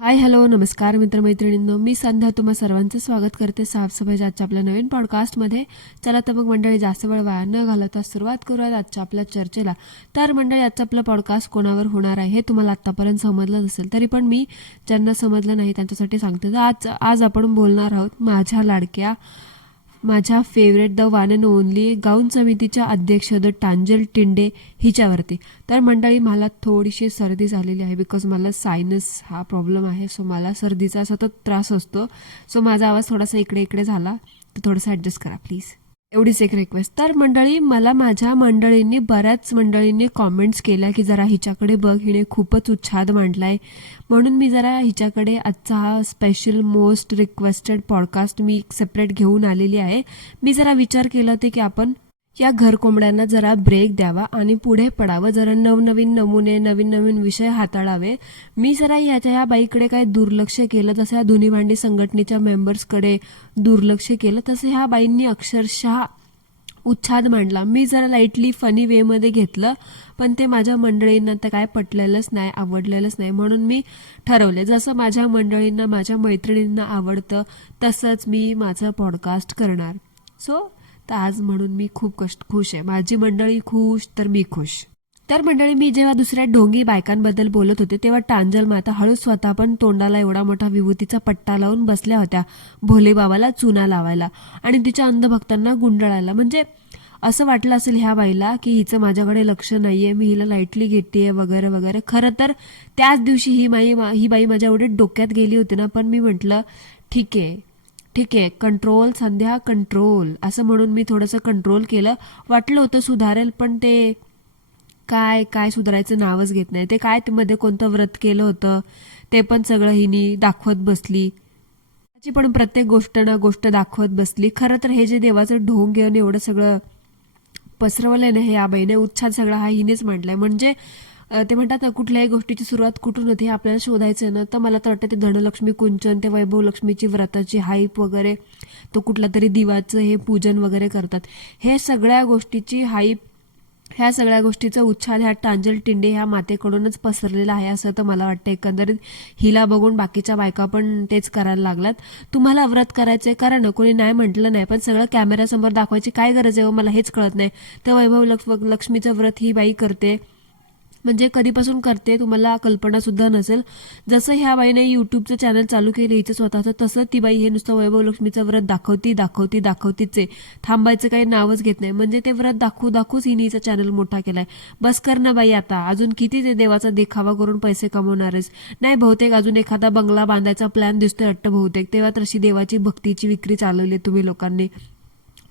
Hi hello नमस्कार मित्रमैत्रिणींनो, मी संध्या तुम्हा सर्वांचं स्वागत करते साफसफाईच्या आजच्या आपल्या नवीन पॉडकास्टमध्ये. चला तर मग मंडळी, जास्त वेळ वाया न घालवता सुरुवात करूयात आजच्या आपल्या चर्चेला. तर मंडळी, आजचं आपलं पॉडकास्ट कोणावर होणार आहे हे तुम्हाला आत्तापर्यंत समजलं असेल, तरी पण मी ज्यांना समजलं नाही त्यांच्यासाठी सांगते. तर आज आपण बोलणार आहोत माझ्या favourite the one and only गाऊन समितीच्या अध्यक्ष द टांजल टिंडे हिच्यावरती. तर मंडळी, मला थोडीशी सर्दी झालेली आहे बिकॉज मला सायनस हा प्रॉब्लेम आहे. सो मला सर्दीचा सतत त्रास असतो. सो माझा आवाज थोडासा इकडे इकडे झाला तर थोडंसं ॲडजस्ट करा प्लीज, एवढीच एक रिक्वेस्ट. तर मंडळी, मला माझ्या बऱ्याच मंडळींनी कॉमेंट्स केल्या की जरा हिच्याकडे बघ, हिने खूपच उच्छाद मांडलाय. म्हणून मी जरा हिच्याकडे आजचा हा स्पेशल मोस्ट रिक्वेस्टेड पॉडकास्ट मी सेपरेट घेऊन आलेली आहे. मी जरा विचार केला होते की आपण या घर कोंबड्यांना जरा ब्रेक द्यावा आणि पुढे पडावं, जरा नवनवीन नमुने, नवीन नवीन विषय हाताळावे. मी जरा या बाईकडे काय दुर्लक्ष केलं, जसं या धुनी भांडी संघटनेच्या मेंबर्सकडे दुर्लक्ष केलं, तसं ह्या बाईंनी अक्षरशः उच्छाद मांडला. मी जरा लाईटली फनी वेमध्ये घेतलं, पण ते माझ्या मंडळींना तर काय पटलेलंच नाही, आवडलेलंच नाही. म्हणून मी ठरवले, जसं माझ्या मंडळींना, माझ्या मैत्रिणींना आवडतं तसंच मी माझं पॉडकास्ट करणार. सो तर आज म्हणून मी खूप खुश आहे. माझी मंडळी खुश तर मी खुश. तर मंडळी, मी जेव्हा दुसऱ्या ढोंगी बायकांबद्दल बोलत होते तेव्हा टांजल माता हळूच स्वतः पण तोंडाला एवढा मोठा विभूतीचा पट्टा लावून बसल्या होत्या भोलेबाबाला चुना लावायला आणि तिच्या अंधभक्तांना गुंडाळायला. म्हणजे असं वाटलं असेल ह्या बाईला की हिचं माझ्याकडे लक्ष नाहीये, मी हिला लाईटली घेतेय वगैरे वगैरे. खरं तर त्याच दिवशी ही बाई माझ्या एवढी डोक्यात गेली होती ना, पण मी म्हटलं ठीक आहे, कंट्रोल संध्या, कंट्रोल, असं म्हणून मी थोडंसं कंट्रोल केलं. वाटलं होतं सुधारेल, पण ते काय सुधारायचं नावच घेत नाही. ते काय मध्ये कोणतं व्रत केलं होतं ते पण सगळं हिनी दाखवत बसली. त्याची पण प्रत्येक गोष्ट दाखवत बसली. खरं तर हे जे देवाचं ढोंग घेऊन एवढं सगळं पसरवलंय ना, हे या बाईने उच्छाद सगळा हा हिनेच मांडलाय. म्हणजे ते म्हणतात ना, कुठल्याही गोष्टीची सुरुवात कुठून होते हे आपल्याला शोधायचं ना, तर मला तर वाटतं ते धनलक्ष्मी कुंचन, ते वैभव लक्ष्मीची व्रताची हाईप वगैरे, तो कुठला तरी दिवाचं हे पूजन वगैरे करतात, हे सगळ्या गोष्टीची हाईप, ह्या सगळ्या गोष्टीचा उच्छाद ह्या टांजल टिंडे ह्या मातेकडूनच पसरलेला आहे असं तर मला वाटतं. एकंदरीत हिला बघून बाकीच्या बायका पण तेच करायला लागलात. तुम्हाला व्रत करायचंय करा ना, कोणी नाही म्हटलं नाही, पण सगळं कॅमेऱ्यासमोर दाखवायची काय गरज आहे? मला हेच कळत नाही. तर वैभव लक्ष्मीचं व्रत ही बाई करते, म्हणजे कधीपासून करते तुम्हाला कल्पना सुद्धा नसेल. जसं ह्या बाईने युट्यूबचं चॅनल चालू केलं हिचं स्वतःचं, तसं ती बाई हे नुसतं वैभव लक्ष्मीचं व्रत दाखवतीच आहे. थांबायचं काही नावच घेत नाही. म्हणजे ते व्रत दाखवूच हिने हिचा चॅनल मोठा केलाय. बस कर ना बाई आता, अजून किती ते देवाचा देखावा करून पैसे कमवणारेस? नाही, बहुतेक अजून एखादा बंगला बांधायचा प्लॅन दिसतोय वाटतं बहुतेक. तेव्हा तशी देवाची भक्तीची विक्री चालवली तुम्ही लोकांनी.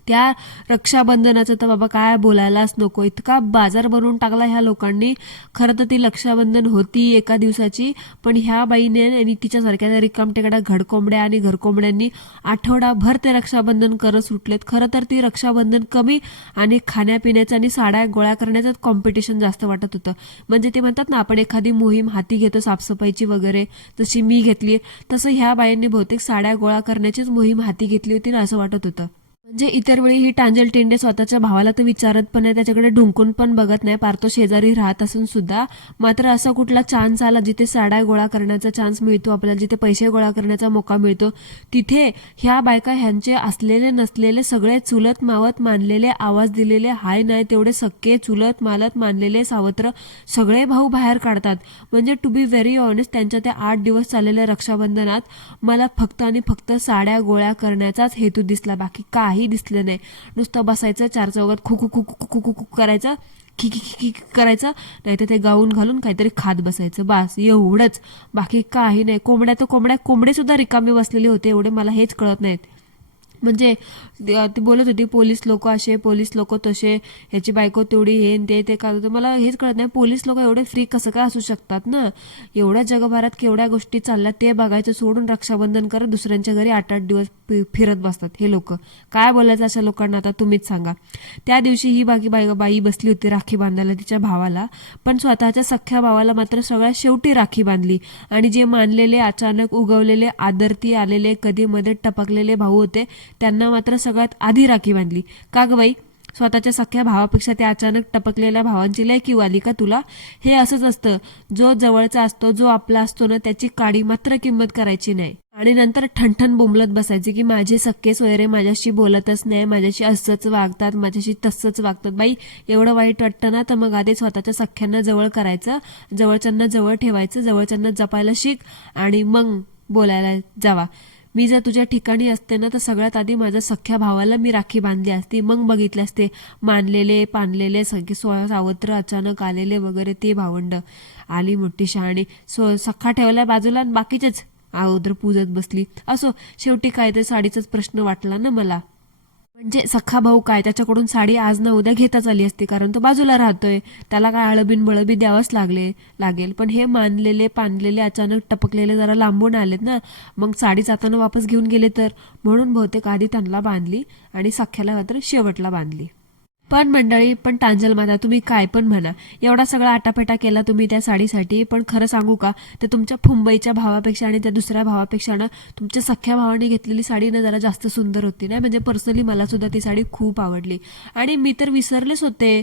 त्या रक्षाबंधनाचं तर बाबा काय बोलायलाच नको, इतका बाजार बनवून टाकला ह्या लोकांनी. खरं तर ती रक्षाबंधन होती एका दिवसाची, पण ह्या बाईने आणि तिच्यासारख्या रिकामटेकड्या घडकोंबड्या आणि घरकोंबड्यांनी आठवडाभर ते रक्षाबंधन करत सुटलेत. खरं तर ती रक्षाबंधन कमी आणि खाण्यापिण्याचं आणि साड्या गोळा करण्याचं कॉम्पिटिशन जास्त वाटत होतं. म्हणजे ते म्हणतात ना, आपण एखादी मोहीम हाती घेतो साफसफाईची वगैरे, जशी मी घेतली, तसं ह्या बाईंनी बहुतेक साड्या गोळा करण्याचीच मोहीम हाती घेतली होती ना, असं वाटत होतं. म्हणजे इतर वेळी ही टांजल टेंडे स्वतःच्या भावाला तर विचारत पण नाही, त्याच्याकडे ढुंकून पण बघत नाही, पार तो शेजारी राहत असून सुद्धा. मात्र असा कुठला चान्स आला जिथे साड्या गोळा करण्याचा चान्स मिळतो आपल्याला, जिथे पैसे गोळा करण्याचा मोका मिळतो, तिथे ह्या बायका ह्यांचे असलेले नसलेले सगळे चुलत मावत मानलेले, आवाज दिलेले, हाय नाही तेवढे सक्के चुलत मालत मानलेले सावत्र सगळे भाऊ बाहेर काढतात. म्हणजे टू बी व्हेरी ऑनेस्ट, त्यांच्या त्या 8 दिवस चाललेल्या रक्षाबंधनात मला फक्त आणि फक्त साड्या गोळा करण्याचाच हेतू दिसला, बाकी काही दिसलं नाही. नुसतं बसायचं, चार चौघात खु करायचं, खी करायचं, नाहीतर ते गाऊन घालून काहीतरी खात बसायचं, बस एवढंच, बाकी काही नाही. कोंबडे सुद्धा रिकामे बसलेले होते, एवढे मला हेच कळत नाहीत. म्हणजे ती बोलत होती पोलीस लोक असे, पोलीस लोक तसे, ह्याची बायको तेवढी, हे ते का, मला हेच कळत नाही. पोलीस लोक एवढे फ्री कसं काय असू शकतात ना? एवढ्या जगभरात केवढ्या गोष्टी चालल्या ते बघायचं सोडून रक्षाबंधन करत दुसऱ्यांच्या घरी 8-8 दिवस फिरत बसतात हे लोक. काय बोलायचं अशा लोकांना आता तुम्हीच सांगा. त्या दिवशी ही बाई बसली होती राखी बांधायला तिच्या भावाला, पण स्वतःच्या सख्ख्या भावाला मात्र सगळ्यात शेवटी राखी बांधली. आणि जे मानलेले, अचानक उगवलेले, आदरती आलेले, कधी मध्ये टपकलेले भाऊ होते, त्यांना मात्र सगळ्यात आधी राखी बांधली. का ग बाई? स्वतःच्या सख्या भावापेक्षा त्या अचानक टपकलेल्या भावांची लय किव आली का तुला? हे असंच असतं, जो जवळचा असतो, जो आपला असतो ना, त्याची काडी मात्र किंमत करायची नाही. आणि नंतर ठणठण बोंबलत बसायचे की माझे सख्खे सोयरे माझ्याशी बोलतच नाही, माझ्याशी असंच वागतात, माझ्याशी तसंच वागतात. बाई, एवढं वाईट वाटतं ना, तर मग आधी स्वतःच्या सख्यांना जवळ करायचं, जवळच्यांना जवळ ठेवायचं, जवळच्यांना जपायला शिक आणि मग बोलायला जावा. मी जर तुझ्या ठिकाणी असते ना, तर सगळ्यात आधी माझ्या सख्या भावाला मी राखी बांधली असती, मग बघितले असते मानलेले पानलेले सगळे सावत्र अचानक आलेले वगैरे ते भावंड. आली मोठी शहाणी, सख्खा ठेवला बाजूला आणि बाकीचेच अगोदर पूजत बसली. असो, शेवटी काय ते साडीचाच प्रश्न वाटला ना मला. म्हणजे सख्खा भाऊ काय, त्याच्याकडून साडी आज ना उद्या घेताच आली असते, कारण तो बाजूला राहतोय, त्याला काय अळबिन बळबी द्यावंच लागेल. पण हे मानलेले पानलेले अचानक टपकलेले जरा लांबून आलेत ना, मग साडी जाताना वापस घेऊन गेले तर, म्हणून बहुतेक आधी त्यांना बांधली आणि सख्याला मात्र शेवटला बांधली. पण मंडळी, पण टांजल माता, तुम्ही काय पण म्हणा, एवढा सगळा आटापेटा केला तुम्ही त्या साडीसाठी, पण खरं सांगू का, ते तुमच्या फुंबईच्या भावापेक्षा आणि त्या दुसऱ्या भावापेक्षा ना, तुमच्या सख्या भावाने घेतलेली साडी ना जरा जास्त सुंदर होती ना. म्हणजे पर्सनली मला सुद्धा ती साडी खूप आवडली आणि मी तर विसरलेच होते,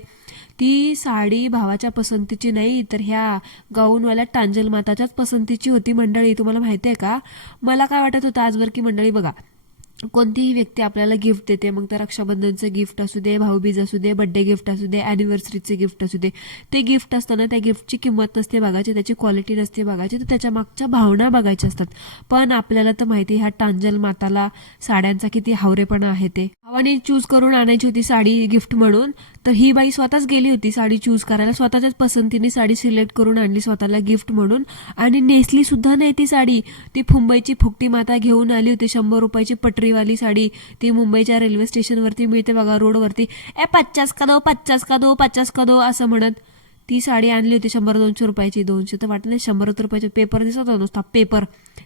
ती साडी भावाच्या पसंतीची नाही, तर ह्या गाऊनवाल्या टांजल माताच्याच पसंतीची होती. मंडळी, तुम्हाला माहिती आहे का, मला काय वाटत होतं आजवर की मंडळी बघा, कोणतीही व्यक्ती आपल्याला गिफ्ट देते, मग त्या रक्षाबंधनचं गिफ्ट असू दे, भाऊबीज असू दे, बड्डे गिफ्ट असू दे, अॅनिव्हर्सरीचे गिफ्ट असू दे, ते गिफ्ट असताना त्या गिफ्टची किंमत नसते बघायची, त्याची क्वालिटी नसते बघायची, तर त्याच्या मागच्या भावना बघायच्या असतात. पण आपल्याला तर माहिती, ह्या टांजल माताला साड्यांचा किती हावरेपणा आहे. ते भावाने चूज करून आणायची होती साडी गिफ्ट म्हणून, तर ही बाई स्वतःच गेली होती साडी चूज करायला, स्वतःच्याच पसंतीने साडी सिलेक्ट करून आणली स्वतःला गिफ्ट म्हणून, आणि नेसली सुद्धा नाही ती साडी. ती मुंबईची फुकटी माता घेऊन आली होती, 100 रुपयाची पटरीवाली साडी, ती मुंबईच्या रेल्वे स्टेशनवरती मिळते बघा, रोडवरती, 50 का दो, 50 का दो, 50 का दो असं म्हणत ती साडी आणली होती. 100-200 रुपयाची, 200 तर वाटत नाही, 100 रुपयाचे पेपर दिसत होता नुसता पेपर.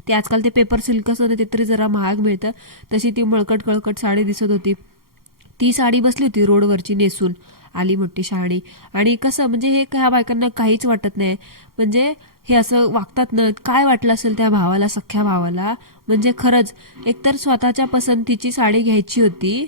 ते आजकाल ते पेपर सिल्क असं होतं, ते तरी जरा महाग मिळतं, तशी ती मळकट कळकट साडी दिसत होती. ती साडी बसली होती रोडवरची नेसून, आली मोठी शहाणी. आणि कसं म्हणजे हे ह्या बायकांना काहीच वाटत नाही, म्हणजे हे असं वागतात ना, काय वाटलं असेल त्या भावाला, सख्या भावाला. म्हणजे खरंच, एकतर स्वतःच्या पसंतीची साडी घ्यायची होती,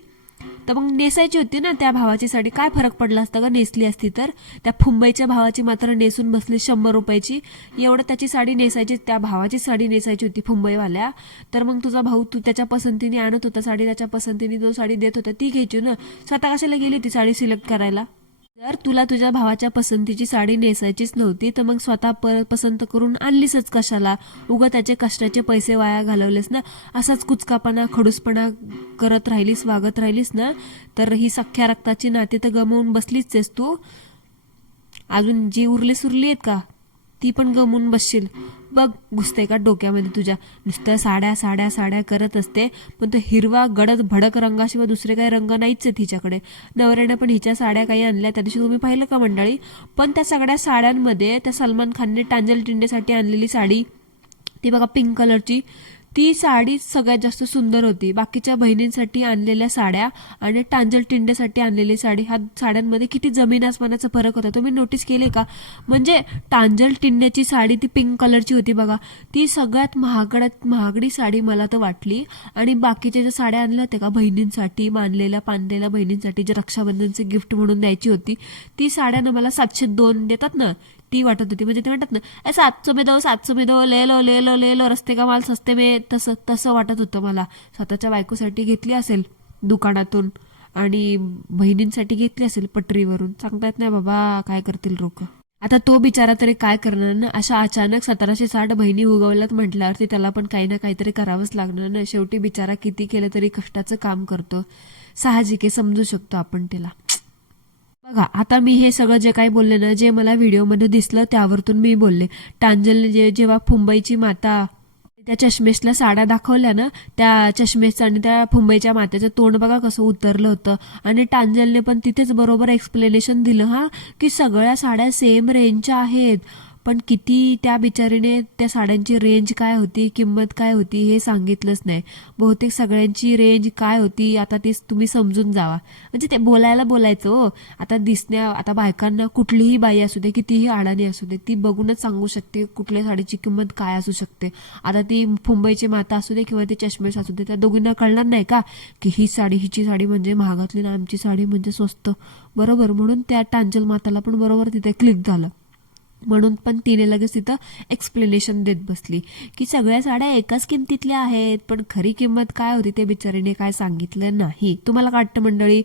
तर मग नेसायची होती ना त्या भावाची साडी. काय फरक पडला असता का नेसली असती तर? त्या मुंबईच्या भावाची मात्र नेसून बसली 100 रुपयाची, एवढं त्याची साडी नेसायची, त्या भावाची साडी नेसायची होती मुंबईवाल्या. तर मग तुझा भाऊ तू त्याच्या पसंतीने आणत होता साडी, त्याच्या पसंतीने जो साडी देत होता ती घ्यायची ना, स्वतः कशाला गेली होती साडी सिलेक्ट करायला? जर तुला तुझ्या भावाच्या पसंतीची साडी नेसायचीच नव्हती, तर मग स्वतः पसंत करून आणलीसच कशाला? उगा त्याचे कष्टाचे पैसे वाया घालवलेस ना. असाच कुचकापणा खडूसपणा करत राहिलीस, वागत राहिलीस ना, तर ही सख्या रक्ताची नाती तर गमावून बसलीच आहेस तू. अजून जी उरली सुरली आहेत का, ती पण गमवून बसशील बघ. घुसते का डोक्यामध्ये तुझ्या? नुसतं साड्या साड्या साड्या करत असते, पण तो हिरवा गडद भडक रंगाशिवाय दुसरे काही रंग नाहीच आहेत हिच्याकडे. नवऱ्यानं पण हिच्या साड्या काही आणल्या, त्या दिवशी तुम्ही पाहिलं का मंडळी? पण त्या सगळ्या साड्यांमध्ये त्या सलमान खानने टांजल टिंडेसाठी आणलेली साडी, ती बघा पिंक कलरची, ती साडी सगळ्यात जास्त सुंदर होती. बाकीच्या बहिणींसाठी आणलेल्या साड्या आणि टांजल टिंडेसाठी आणलेली साडी, ह्या साड्यांमध्ये किती जमीन आसमानाचा फरक होता, तुम्ही नोटीस केले का? म्हणजे टांजल टिंडेची साडी ती पिंक कलरची होती बघा, ती सगळ्यात महागडी साडी मला तर वाटली. आणि बाकीच्या ज्या साड्या आणल्या होत्या का बहिणींसाठी, मानलेल्या पानलेल्या बहिणींसाठी, जे रक्षाबंधनचे गिफ्ट म्हणून द्यायची होती, ती साड्यानं मला 702 देतात ना, ती वाटत होती. म्हणजे ते म्हणतात ना, 700 में दो ले लो रस्ते का माल सस्ते में, तसं वाटत होतं मला. स्वतःच्या बायकोसाठी घेतली असेल दुकानातून आणि बहिणींसाठी घेतली असेल पटरीवरून, सांगता येत नाही बाबा काय करतील लोक. आता तो बिचारा तरी काय करणार ना, अशा अचानक 1760 बहिणी उगवल्यात म्हटल्यावरती त्याला पण काही ना काहीतरी करावंच लागणार ना. शेवटी बिचारा किती केलं तरी कष्टाचं काम करतो, साहजिक आहे, समजू शकतो आपण त्याला. बघा, आता मी हे सगळं जे काही बोलले ना, जे मला व्हिडिओमध्ये दिसलं त्यावरतून मी बोलले. टांजलने जेव्हा मुंबईची माता त्या चष्मेशला साड्या दाखवल्या ना, त्या चष्मेशचं आणि त्या मुंबईच्या मातेचं तोंड बघा कसं उतरलं होतं. आणि टांजलने पण तिथेच बरोबर एक्सप्लेनेशन दिलं, हा, की सगळ्या साड्या सेम रेंजच्या आहेत, पण किती त्या बिचारीने त्या साड्यांची रेंज काय होती, किंमत काय होती हे सांगितलंच नाही. बहुतेक सगळ्यांची रेंज काय होती आता ती तुम्ही समजून जावा. म्हणजे ते बोलायला बोलायचं हो. आता बायकांना कुठलीही बाई असू दे, कितीही अडाणी असू दे, ती बघूनच सांगू शकते कुठल्या साडीची किंमत काय असू शकते. आता ती मुंबईची माता असू दे किंवा ती चष्मेश असू दे, त्या दोघींना कळणार नाही का की हिची साडी म्हणजे महागातली ना आमची साडी म्हणजे स्वस्त, बरोबर. म्हणून त्या टांचल माताला पण बरोबर तिथे क्लिक झालं. म्हणून पण तिने लगेच तिथं एक्सप्लेनेशन देत बसली की सगळ्या साड्या एकाच किमतीतल्या आहेत, पण खरी किंमत काय होती ते बिचारीने काय सांगितलं नाही. तुम्हाला काय वाटतं मंडळी?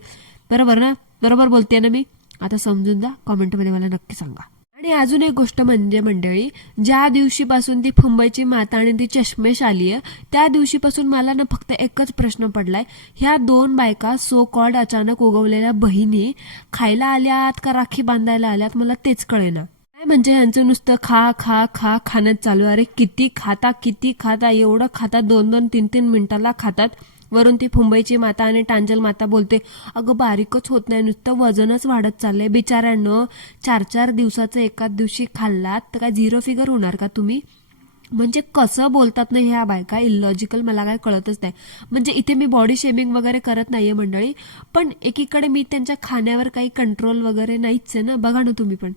बरोबर ना? बरोबर बोलते ना मी? आता समजून जा, कॉमेंटमध्ये मला नक्की सांगा. आणि अजून एक गोष्ट म्हणजे मंडळी, ज्या दिवशीपासून ती मुंबईची माता आणि ती चष्मेश आलीय त्या दिवशीपासून मला ना फक्त एकच प्रश्न पडलाय, ह्या दोन बायका सो कॉल्ड अचानक उगवलेल्या बहिणी खायला आल्यात का राखी बांधायला आल्यात मला तेच कळेना. काय म्हणजे ह्यांचं नुसतं खा खा खा खाणं चालू. अरे किती खाता एवढं खातात, 2-2, 3-3 मिनिटाला खातात. वरून ती मुंबईची माता आणि टांजल माता बोलते अगं बारीकच होत नाही, नुसतं वजनच वाढत चाललंय. बिचाऱ्यांनो 4-4 दिवसाचं एकाच दिवशी खाल्लात तर काय झिरो फिगर होणार का तुम्ही? म्हणजे कसं बोलतात ना ह्या बायका, इलॉजिकल, मला काय कळतच नाही. म्हणजे इथे मी बॉडी शेमिंग वगैरे करत नाहीये मंडळी, पण एकीकडे मी त्यांच्या खाण्यावर काही कंट्रोल वगैरे नाहीच आहे ना. बघा ना तुम्ही पण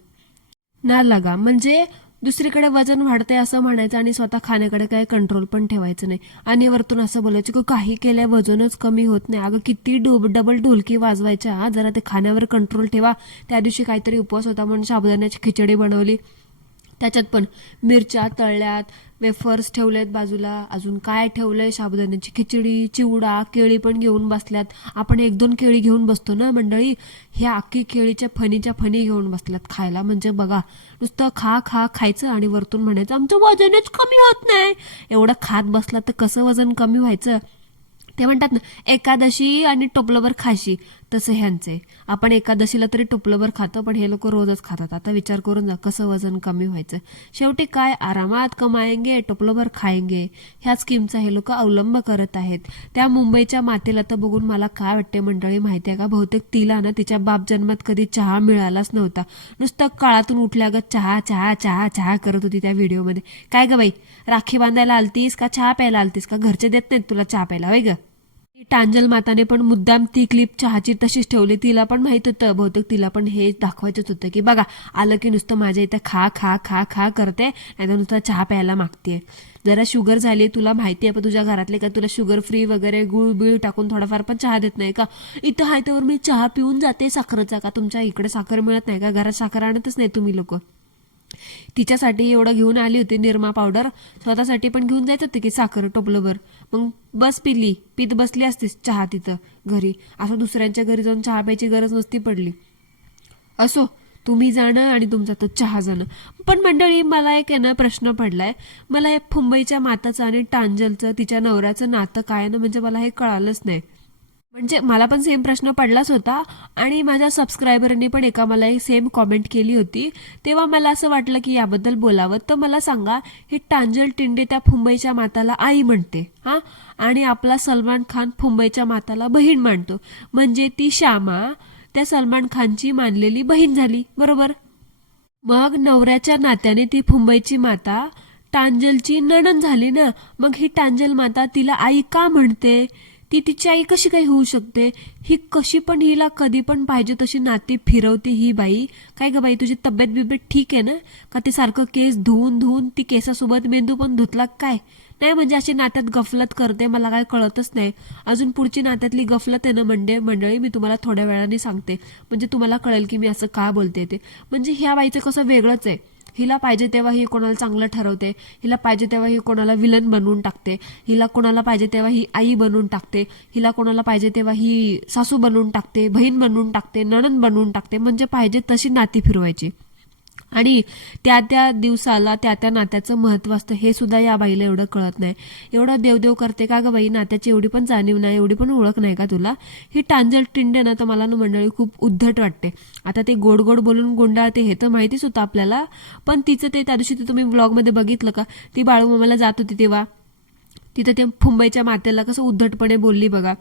ना लागा. म्हणजे दुसरीकडे वजन वाढते असं म्हणायचं आणि स्वतः खाण्याकडे काही कंट्रोल पण ठेवायचं नाही. आणि वरतून असं बोलायचं की काही केल्या वजनच कमी होत नाही. अगं किती डबल ढोलकी वाजवायच्या, हा जरा ते खाण्यावर कंट्रोल ठेवा. त्या दिवशी काहीतरी उपवास होता म्हणून साबुदाण्याची खिचडी बनवली, त्याच्यात पण मिरच्या तळल्यात, वेफर्स ठेवलेत बाजूला, अजून काय ठेवलंय, साबुदाण्याची खिचडी, चिवडा, केळी पण घेऊन बसल्यात. आपण 1-2 केळी घेऊन बसतो ना मंडळी, ह्या अख्खी केळीच्या फणी घेऊन बसल्यात खायला. म्हणजे बघा, नुसतं खा खा खायचं आणि वरतून म्हणायचं आमचं वजनच कमी होत नाही. एवढं खात बसला तर कसं वजन कमी व्हायचं? ते म्हणतात ना एकादशी आणि टोपलभर खाशी, तसं ह्यांचे. आपण एकादशीला तरी टोपलभर खातो, पण हे लोक रोजच खातात. आता विचार करून जा कसं वजन कमी व्हायचं. शेवटी काय, आरामात कमाएंगे टोपलभर खाएंगे, ह्या स्कीमचा हे लोक अवलंब करत आहेत. त्या मुंबईच्या मातेला तर बघून मला काय वाटते मंडळी माहितीये का, बहुतेक तिला ना तिच्या बाप जन्मात कधी चहा मिळालाच नव्हता. नुसतं काळातून उठल्यागत चहा चहा चहा चहा करत होती त्या व्हिडिओमध्ये. काय ग बाई, राखी बांधायला आलतीस का चहा प्यायला आलतीस का? घरचे देत नाहीत तुला चहा प्यायला होय ग? टांजल माताने पण मुद्दाम ती क्लिप चहाची तशीच ठेवली. तिला पण माहित होतं, बहुतेक तिला पण हे दाखवायचंच होतं की बघा आलं की नुसतं माझ्या इथं खा खा खा खा करते, नाही तर नुसतं चहा प्यायला मागते. जरा शुगर झाली तुला माहिती आहे, पण तुझ्या घरातले का तुला शुगर फ्री वगैरे गुळ बिळ टाकून थोडाफार पण चहा देत नाही का? इथं आहे त्यावर मी चहा पिऊन जाते साखरेचा. का तुमच्या इकडे साखर मिळत नाही का? घरात साखर आणतच नाही तुम्ही लोक. तिच्यासाठी एवढं घेऊन आली होती निरमा पावडर, स्वतःसाठी पण घेऊन जायचं होतं की साखर टोपलभर. मग बस पीत बसली असतीस चहा तिथं घरी. असं दुसऱ्यांच्या घरी जाऊन चहा प्यायची गरज नसती पडली. असो, तुम्ही जाणं आणि तुमचा तो चहा जाणं. पण मंडळी मला एक आहे ना प्रश्न पडलाय. मला हे मुंबईच्या माताचं आणि टांजलचं तिच्या नवऱ्याचं नातं काय ना, म्हणजे मला हे कळालंच नाही. म्हणजे मला पण सेम प्रश्न पडलाच होता आणि माझ्या सबस्क्रायबरनी पण एका मला सेम कॉमेंट केली होती. तेव्हा मला असं वाटलं की याबद्दल बोलावं. तर मला सांगा, ही टांजल टिंडे त्या मुंबईच्या माताला आई म्हणते हा, आणि आपला सलमान खान मुंबईच्या माताला बहीण मानतो. म्हणजे ती श्यामा त्या सलमान खानची मानलेली बहीण झाली, बरोबर. मग नवऱ्याच्या नात्याने ती मुंबईची माता टांजलची नणंद झाली ना. मग ही टांजल माता तिला आई का म्हणते? ती तिची आई कशी काही होऊ शकते? ही कशी पण हिला कधी पण पाहिजे तशी नाती फिरवते ही बाई. काय ग बाई, तुझी तब्येत बिब्येत ठीक आहे ना? का ते सारखं केस धुवून धुवून ती केसासोबत मेंदू पण धुतला काय? नाही म्हणजे अशी नात्यात गफलत करते, मला काय कळतच नाही. अजून पुढची नात्यातली गफलत आहे ना मंडळी, मी तुम्हाला थोड्या वेळाने सांगते. म्हणजे तुम्हाला कळेल की मी असं का बोलते ते. म्हणजे ह्या बाईचं कसं वेगळंच आहे. हिला पाहिजे तेव्हा ही कोणाला चांगलं ठरवते, हिला पाहिजे तेव्हा ही कोणाला विलन बनवून टाकते, हिला कोणाला पाहिजे तेव्हा ही आई बनवून टाकते, हिला कोणाला पाहिजे तेव्हा ही सासू बनवून टाकते, बहीण बनवून टाकते, नणंद बनवून टाकते. म्हणजे पाहिजे तशी नाती फिरवायची. आणि त्या त्या दिवसाला त्या त्या नात्याचं महत्व असतं हे सुद्धा या बाईला एवढं कळत नाही. एवढं देवदेव करते का ग बाई, नात्याची एवढी पण जाणीव नाही, एवढी पण ओळख नाही का तुला? ही टांजल टिंडे ना तर मला ना मंडळी खूप उद्धट वाटते. आता ते गोड गोड बोलून गोंडाळते हे तर माहितीच होतं आपल्याला, पण तिचं ते त्या दिवशी तुम्ही व्लॉगमध्ये बघितलं का, ती बाळूमामाला जात होती तेव्हा तिथं ते मुंबईच्या मातेला कसं उद्धटपणे बोलली बघा.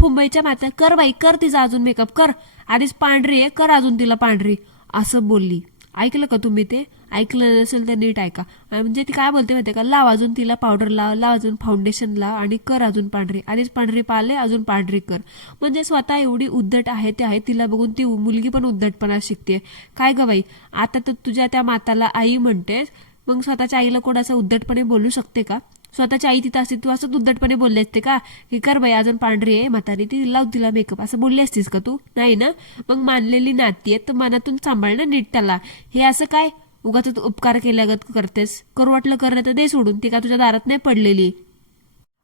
मुंबईच्या मात्या कर बाई कर, तिचा अजून मेकअप कर, आधीच पांढरी आहे कर अजून तिला पांढरी, असं बोलली. ऐकलं का तुम्ही ते? ऐकलं नसेल तर नीट ऐका. म्हणजे ती काय बोलते माहितीये का, लाव अजून तिला पावडर लाव, लाव अजून फाउंडेशन लाव आणि कर अजून पांढरी, आधीच पांढरी पाले अजून पांढरी कर. म्हणजे स्वतः एवढी उद्धट आहे ते आहे, तिला बघून ती मुलगी पण उद्धटपणा शिकते. काय ग बाई, आता तर तुझ्या त्या माताला आई म्हणतेस, मग स्वतःच्या आईला कोण असं उद्धटपणे बोलू शकते का? स्वतःची आई तिथं असते तू असं उद्धटपणे बोलले असते का, की कर बाई अजून पांढरी आहे म्हातारी ती, लाव तिला मेकअप, असं बोलली असतीस का तू? नाही ना. मग मानलेली नाती आहे तर मनातून सांभाळ ना नीट त्याला. हे असं काय उगाच उपकार केल्यागत करतेस? करू वाटलं करणं तर दे सोडून, ती का तुझ्या दारात नाही पडलेली.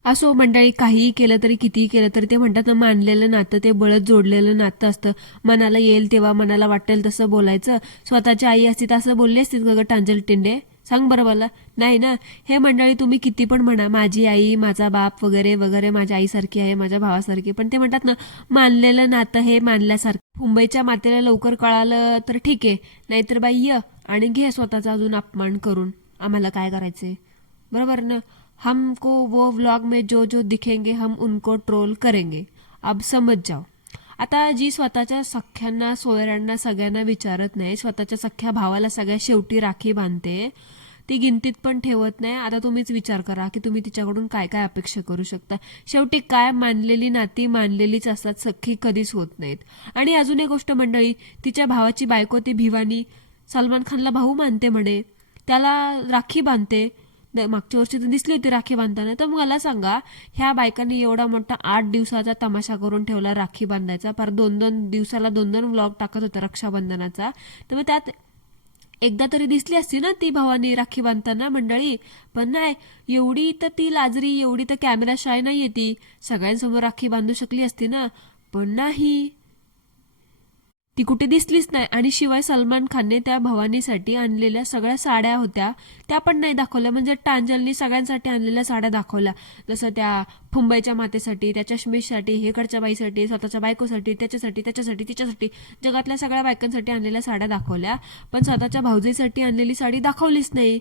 असो मंडळी, काहीही केलं तरी कितीही केलं तरी ते म्हणतात ना, मानलेलं नातं ते बळत जोडलेलं नातं असतं. मनाला येईल तेव्हा मनाला वाटेल तसं बोलायचं. स्वतःची आई असती तर असं बोलली असतील का ग टांजल टिंडे? सांग बरं मला. नाही ना. हे मंडळी तुम्ही किती पण म्हणा माझी आई, माझा बाप वगैरे वगैरे माझ्या आईसारखी आहे, माझ्या भावासारखी, पण ते म्हणतात ना, मानलेलं नातं हे मानल्यासारखं. मुंबईच्या मातेला लवकर कळालं तर ठीक आहे, नाहीतर बाई ये आणि घे स्वतःचा अजून अपमान करून. आम्हाला काय करायचंय, बरोबर ना? हमको वो व्लॉग में जो जो दिखेंगे हम उनको ट्रोल करेंगे. अब समझ जाओ. आता जी स्वतःच्या सख्यांना सोयऱ्यांना सगळ्यांना विचारत नाही, स्वतःच्या सख्या भावाला सगळ्या शेवटी राखी बांधते, ती गिनतीत पण ठेवत नाही. आता तुम्हीच विचार करा की तुम्ही तिच्याकडून काय काय अपेक्षा करू शकता. शेवटी काय, मानलेली नाती मानलेलीच असतात, सख्खी कधीच होत नाहीत. आणि अजून एक गोष्ट मंडळी, तिच्या भावाची बायको ती भिवानी सलमान खानला भाऊ मानते म्हणे, त्याला राखी बांधते. मागच्या वर्षी तर दिसली होती राखी बांधताना. तर मला सांगा, ह्या बायकांनी एवढा मोठा 8 दिवसाचा तमाशा करून ठेवला राखी बांधायचा, पर 2-2 दिवसाला 2-2 व्लॉग टाकत होता रक्षाबंधनाचा. तर मग त्यात एकदा तरी दिसली असती ना ती भावानी राखी बांधताना मंडळी. पण नाही, एवढी तर ती लाजरी, एवढी तर कॅमेरा शाय नाहीये ती, सगळ्यांसमोर राखी बांधू शकली असती ना, पण नाही, ती कुठे दिसलीच नाही. आणि शिवाय सलमान खानने त्या भवानीसाठी आणलेल्या सगळ्या साड्या होत्या त्या पण नाही दाखवल्या. म्हणजे टांजलनी सगळ्यांसाठी आणलेल्या साड्या दाखवल्या, जसं त्या मुंबईच्या मातेसाठी, त्या चष्मीसाठी, हेकडच्या बाईसाठी, स्वतःच्या बायकोसाठी, त्याच्यासाठी, त्याच्यासाठी, तिच्यासाठी, जगातल्या सगळ्या बायकांसाठी आणलेल्या साड्या दाखवल्या, पण स्वतःच्या भाऊजीसाठी आणलेली साडी दाखवलीच नाही.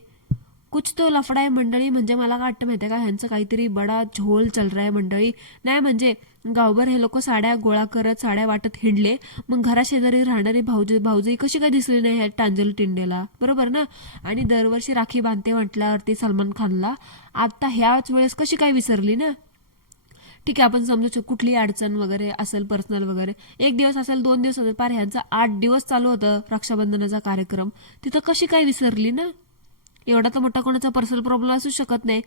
कुछ तो लफडा आहे मंडळी. म्हणजे मला काय वाटतं माहितीये का, ह्यांचं काहीतरी बडा झोल चल रहा है मंडळी. नाही म्हणजे गावभर हे लोक साड्या गोळा करत साड्या वाटत हिंडले, मग घराशेजारी राहणारी भाऊजी कशी काय दिसली नाही ह्या टांजल टिंडेला, बरोबर ना? आणि दरवर्षी राखी बांधते म्हटल्यावरती सलमान खानला, आता ह्याच वेळेस कशी काय विसरली ना? ठीक आहे, आपण समजू शकतो कुठली अडचण वगैरे असेल पर्सनल वगैरे, 1 दिवस असेल 2 दिवस असेल, पार ह्यांचा 8 दिवस चालू होतं रक्षाबंधनाचा कार्यक्रम, तिथं कशी काय विसरली ना? एवढा तर मोठा कोणाचा पर्सनल प्रॉब्लेम असू शकत नाही.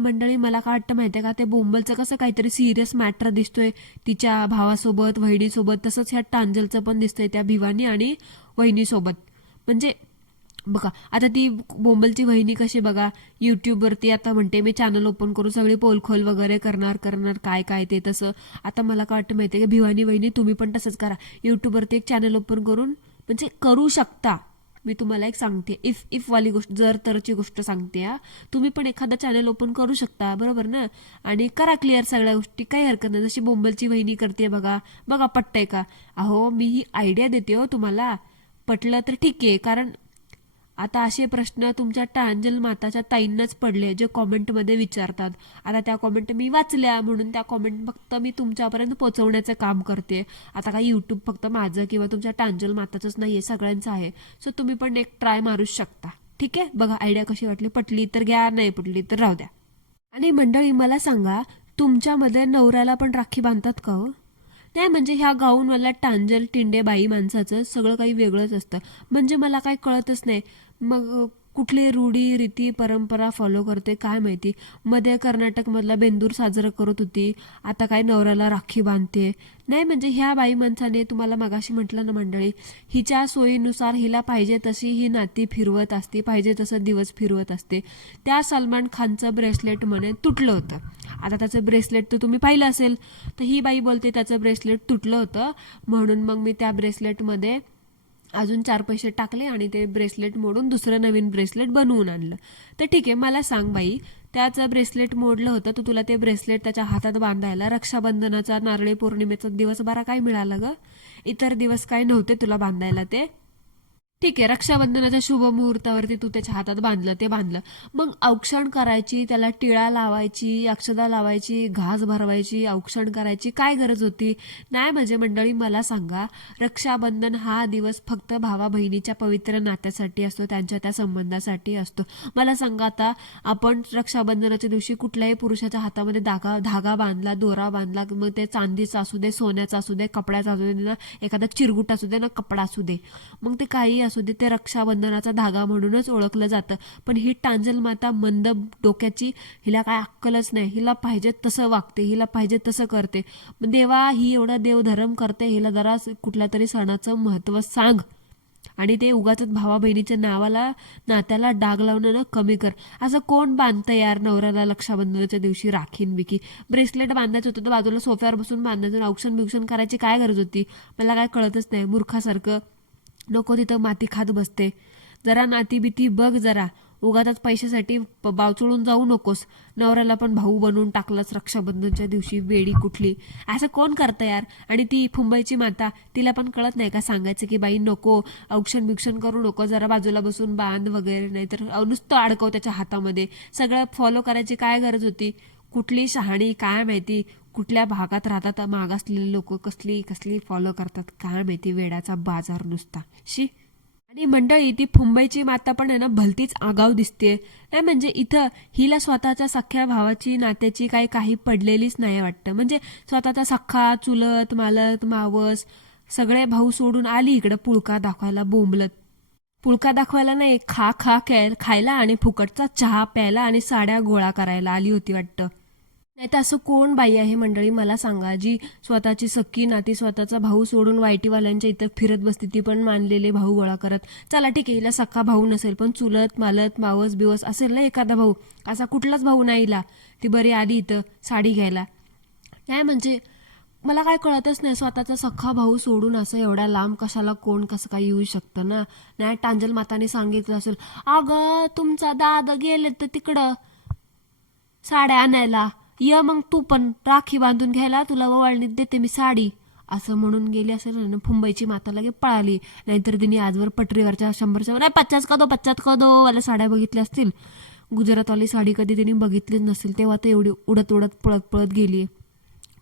मंडळी, मला काय वाटतं माहितीये का, ते बोंबलचं कसं काहीतरी सिरियस मॅटर दिसतोय तिच्या भावासोबत वहिनीसोबत, तसंच ह्या टांजलचं पण दिसतंय त्या भिवानी आणि वहिनीसोबत. म्हणजे बघा आता ती बोंबलची वहिनी कशी बघा, युट्यूबवरती आता म्हणते मी चॅनल ओपन करू, सगळी पोलखोल वगैरे करणार करणार काय काय ते तसं. आता मला काय वाटतं माहितीये का, भिवानी वहिनी तुम्ही पण तसंच करा, युट्यूबवरती एक चॅनल ओपन करून, म्हणजे करू शकता. मी तुम्हाला एक सांगते, इफ वाली गोष्ट, जर तरची गोष्ट सांगते. तुम्ही पण एखादा चॅनल ओपन करू शकता, बरोबर ना? आणि करा क्लिअर सगळ्या गोष्टी, काही हरकत नाही. जशी बोंबलची वहिनी करते बघा, बघा पटतंय का? अहो मी ही आयडिया देते हो तुम्हाला, पटलं तर ठीक आहे. कारण आता असे प्रश्न तुमच्या टांजल माताच्या ताईंनाच पडले, जे कॉमेंटमध्ये विचारतात. आता त्या कॉमेंट मी वाचल्या म्हणून त्या कॉमेंट फक्त मी तुमच्यापर्यंत पोहोचवण्याचं काम करते. आता काही युट्यूब फक्त माझं किंवा तुमच्या टांजल माताचंच नाहीये, सगळ्यांचं आहे. सो तुम्ही पण एक ट्राय मारूच शकता. ठीक आहे, बघा आयडिया कशी वाटली, पटली तर घ्या, नाही पटली तर राहू द्या. आणि मंडळी मला सांगा, तुमच्यामध्ये नवऱ्याला पण राखी बांधतात का हो? नाही म्हणजे ह्या गाऊनवाल्या टांजल टिंडे बाई माणसाचं सगळं काही वेगळंच असतं. म्हणजे मला काय कळतच नाही. मग कुठली रूढी रीती परंपरा फॉलो करते काय माहिती. मध्ये कर्नाटकमधला बेंदूर साजरा करत होती, आता काय नवऱ्याला राखी बांधते. नाही म्हणजे ह्या बाई माणसाने, तुम्हाला मगाशी म्हटलं ना मंडळी, हिच्या सोयीनुसार हिला पाहिजे तशी ही नाती फिरवत असते, पाहिजे तसं दिवस फिरवत असते. त्या सलमान खानचं ब्रेसलेट म्हणे तुटलं होतं. आता त्याचं ब्रेसलेट तर तुम्ही पाहिलं असेल. तर ही बाई बोलते त्याचं ब्रेसलेट तुटलं होतं, म्हणून मग मी त्या ब्रेसलेटमध्ये अजून 4 पैसे टाकले आणि ते ब्रेसलेट मोडून दुसरं नवीन ब्रेसलेट बनवून आणलं. तर ठीक आहे, मला सांग बाई, त्याचं ब्रेसलेट मोडलं होतं तर तुला ते ब्रेसलेट त्याच्या हातात बांधायला रक्षाबंधनाचा नारळी पौर्णिमेचा दिवस बरा काय मिळाला ग? इतर दिवस काय नव्हते तुला बांधायला ते? ठीक आहे, रक्षाबंधनाच्या शुभ मुहूर्तावरती तू त्याच्या हातात बांधलं, ते बांधलं. मग औक्षण करायची, त्याला टिळा लावायची, अक्षदा लावायची, घास भरवायची, औक्षण करायची काय गरज होती? नाही म्हणजे मंडळी मला सांगा, रक्षाबंधन हा दिवस फक्त भावा बहिणीच्या पवित्र नात्यासाठी असतो, त्यांच्या त्या संबंधासाठी असतो. मला सांगा आता, आपण रक्षाबंधनाच्या दिवशी कुठल्याही पुरुषाच्या हातामध्ये धागा बांधला, दोरा बांधला, मग ते चांदीचा असू दे, सोन्याचा असू दे, कपड्याचा असू दे ना, एखादा चिरगुट असू दे ना, कपडा असू दे, मग ते काही असू दे, ते रक्षाबंधनाचा धागा म्हणूनच ओळखलं जातं. पण ही टांजल माता मंद डोक्याची, हिला काय अक्कलच नाही, हिला पाहिजे तसं वागते, हिला पाहिजे तसं करते. देवा, ही एवढा देवधर्म करते, हिला जरा कुठल्या तरी सणाचं महत्त्व सांग आणि ते उगाच भावा बहिणीच्या नावाला नात्याला डाग लावणं ना कमी कर. असं कोण बांधतं यार नवऱ्याला रक्षाबंधनाच्या दिवशी राखीन बिकी? ब्रेसलेट बांधायचं होतं तर बाजूला सोफ्यावर बसून बांधायचं, औक्षण बिक्षण करायची काय गरज होती? मला काय कळतच नाही, मूर्खासारखं नको तिथं माती खात बसते. जरा नाती बिती बघ जरा, उगाच पैशासाठी बावचळून जाऊ नकोस. नवऱ्याला पण भाऊ बनवून टाकलंच रक्षाबंधनच्या दिवशी, वेडी कुठली. असं कोण करतं यार? आणि ती फुंबईची माता, तिला पण कळत नाही का सांगायचं की बाई नको, औक्षण बिक्षण करू नको, जरा बाजूला बसून बांध वगैरे, नाही तर नुसतं अडकव त्याच्या हातामध्ये. सगळं फॉलो करायची काय गरज होती? कुठली शहाणी काय माहिती, कुठल्या भागात राहतात मागासलेले लोक, कसली कसली फॉलो करतात काय माहिती, वेड्याचा बाजार नुसता शी. आणि मंडळी, ती मुंबईची माता पण आहे ना भलतीच आगाऊ दिसते. नाही म्हणजे इथं हिला स्वतःच्या सख्या भावाची नात्याची काही पडलेलीच नाही वाटतं. म्हणजे स्वतःचा सख्खा, चुलत, मालत, मावस सगळे भाऊ सोडून आली इकडं पुळका दाखवायला बोंबलत. पुळका दाखवायला नाही, खायला आणि फुकटचा चहा प्यायला आणि साड्या गोळा करायला आली होती वाटतं. नाही तर असं कोण बाई आहे मंडळी मला सांगा, जी स्वतःची सख्खी नाती, स्वतःचा भाऊ सोडून वाईटीवाल्यांच्या इथं फिरत बसते, ती पण मानलेले भाऊ गोळा करत. चला ठीक आहे, हिला सख्खा भाऊ नसेल, पण चुलत, मालत, मावस बिवस असेल ना एखादा भाऊ. असा कुठलाच भाऊ नाही हिला. ती बरी आली इथं साडी घ्यायला. नाही म्हणजे मला काय कळतच नाही, स्वतःचा सख्खा भाऊ सोडून असं एवढ्या लांब कशाला कोण कसं काय येऊ शकतं ना. नाही टांजल माताने सांगितलं असेल, अगं तुमचा दादा गेले तर तिकडं साड्या आणायला, ये मग तू पण राखी बांधून घ्यायला, तुला ओवाळणीत देते मी साडी, असं म्हणून गेली असेल ना. मुंबईची माता लगे पळाली. नाहीतर तिने आजवर पटरीवरच्या 100च्या नाही 50 का दो वाल्या साड्या बघितल्या असतील. गुजरातवाली साडी कधी तिने बघितलीच नसेल, तेव्हा तर एवढी उडत उडत पळत पळत गेली.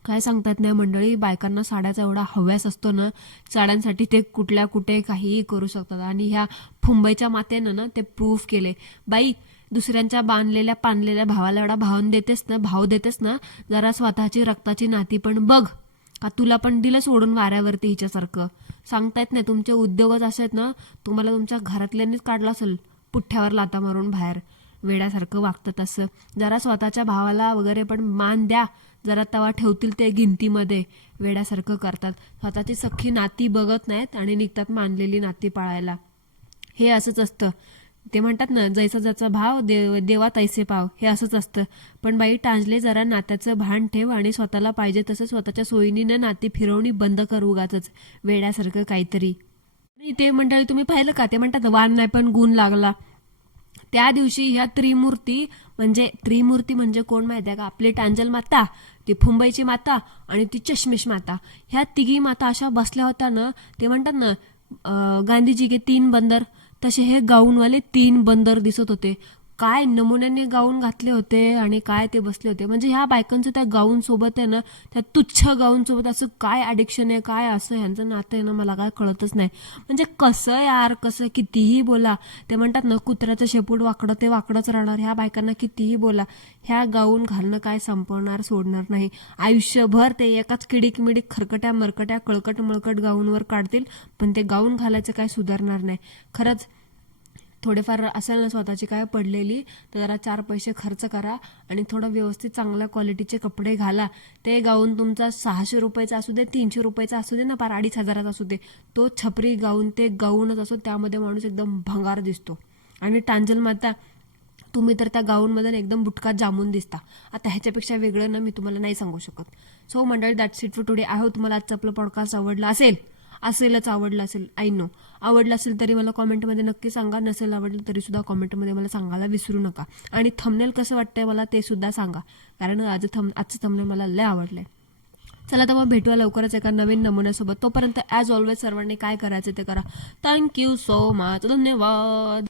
काय सांगतात नाही मंडळी, बायकांना साड्याचा एवढा हव्यास असतो ना, साड्यांसाठी ते कुठल्या कुठे काहीही करू शकतात. आणि ह्या मुंबईच्या मातेनं ना ते प्रूफ केले. बाई, दुसऱ्यांच्या बांधलेल्या पाणलेल्या भावाला एवढा भाव देतेस ना, जरा स्वतःची रक्ताची नाती पण बघ. का तुला पण दिलं सोडून वाऱ्यावरती हिच्यासारखं? सांगतायत नाही, तुमचे उद्योगच असे आहेत ना, तुम्हाला तुमच्या घरातल्यांनीच काढलं असेल पुठ्ठ्यावर लाता मारून बाहेर. वेड्यासारखं वागतात असं. जरा स्वतःच्या भावाला वगैरे पण मान द्या, जरा तवा ठेवतील ते गिनतीमध्ये. वेड्यासारखं करतात, स्वतःची सख्खी नाती बघत नाहीत आणि निघतात मानलेली नाती पाळायला. हे असंच असतं. ते म्हणतात ना, जैसा ज्याचा भाव देवा तैसे पाव, हे असंच असतं. पण बाई टांजले, जरा नात्याचं भान ठेव आणि स्वतःला पाहिजे तसं स्वतःच्या सोयीनं नाती फिरवणी बंद कर उगाच वेड्यासारखं काहीतरी. आणि ते मंडळी तुम्ही पाहिलं का, ते म्हणतात वान नाही पण गुण लागला. त्या दिवशी ह्या त्रिमूर्ती म्हणजे कोण माहिती आहे का? आपली टांजल माता, ती मुंबईची माता आणि ती चष्मिश माता. ह्या तिघी माता अशा बसल्या होत्या ना, ते म्हणतात ना गांधीजी के 3 बंदर, तसे हे गाऊनवाले 3 बंदर दिसत होते. काय नमुन्यांनी गाऊन घातले होते आणि काय ते बसले होते. म्हणजे ह्या बायकांचं त्या गाऊन सोबत आहे ना, त्या तुच्छ गाऊन सोबत असं काय ॲडिक्शन आहे, काय असं ह्यांचं नातं आहे ना, मला काय कळतच नाही. म्हणजे कसं यार, कसं कितीही बोला, ते म्हणतात ना कुत्र्याचं शेपूट वाकडं ते वाकडंच राहणार. ह्या बायकांना कितीही बोला, ह्या गाऊन घालणं काय संपवणार सोडणार नाही. आयुष्यभर ते एकाच किडीक मिडीक खरकट्या मरकट्या कळकट मळकट गाऊनवर काढतील, पण ते गाऊन घालायचं काय सुधारणार नाही. खरंच थोडेफार असेल ना स्वतःची काय पडलेली, तर जरा 4 पैसे खर्च करा आणि थोडं व्यवस्थित चांगल्या क्वालिटीचे कपडे घाला. ते गाऊन तुमचा 600 रुपयाचा असू दे, 300 रुपयाचा असू दे ना, पार 2,500 असू दे, तो छपरी गाऊन ते गाऊनच असो, त्यामध्ये माणूस एकदम भंगार दिसतो. आणि टांजल माता, तुम्ही तर त्या गाऊनमध्ये एकदम बुटका जामून दिसता. आता ह्याच्यापेक्षा वेगळं ना मी तुम्हाला नाही सांगू शकत. सो मंडळी, that's it for today. I hope तुम्हाला आजचं आपलं पॉडकास्ट आवडला असेलच आवडलं असेल, आय नो. आवडलं असेल तरी मला कॉमेंटमध्ये नक्की सांगा, नसेल आवडलं तरी सुद्धा कॉमेंटमध्ये मला सांगायला विसरू नका. आणि थंबनेल कसं वाटतंय मला ते सुद्धा सांगा, कारण आजचं थंबनेल मला लय आवडलंय. चला तर मग भेटूया लवकरच एका नवीन नमुन्यासोबत. तोपर्यंत ॲज ऑलवेज सर्वांनी काय करायचं ते करा. Thank you so much. धन्यवाद.